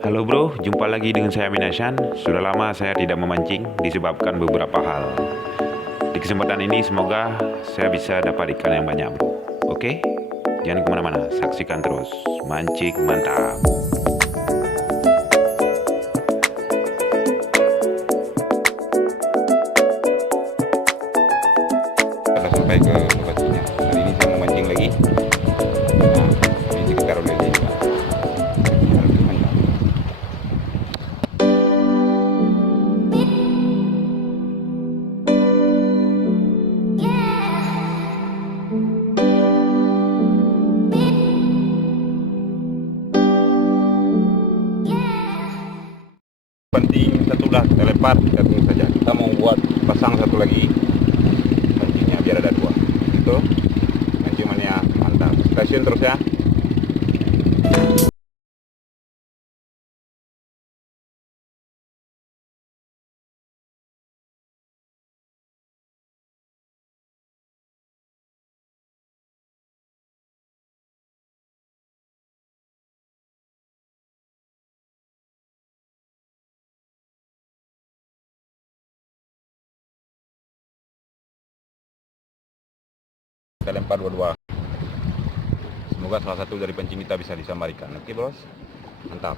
Halo bro, jumpa lagi dengan saya Minashan. Sudah lama saya tidak memancing disebabkan beberapa hal. Di kesempatan ini semoga saya bisa dapat ikan yang banyak bro. Oke? Jangan kemana-mana, saksikan terus. Mancing mantap. Kita sampai ke lokasinya. Hari ini saya mau mancing lagi. Nah, ini sekitar lele juga. Harus mantap. Penting satu lah, kita lepas, kita tunggu saja. Kita mau buat pasang satu lagi pancingnya biar ada dua. Itu pancingannya mantap. Stasiun terus ya. Kita lempar dua-dua. Semoga salah satu dari pancing kita bisa disambar ikan. Oke bros, mantap.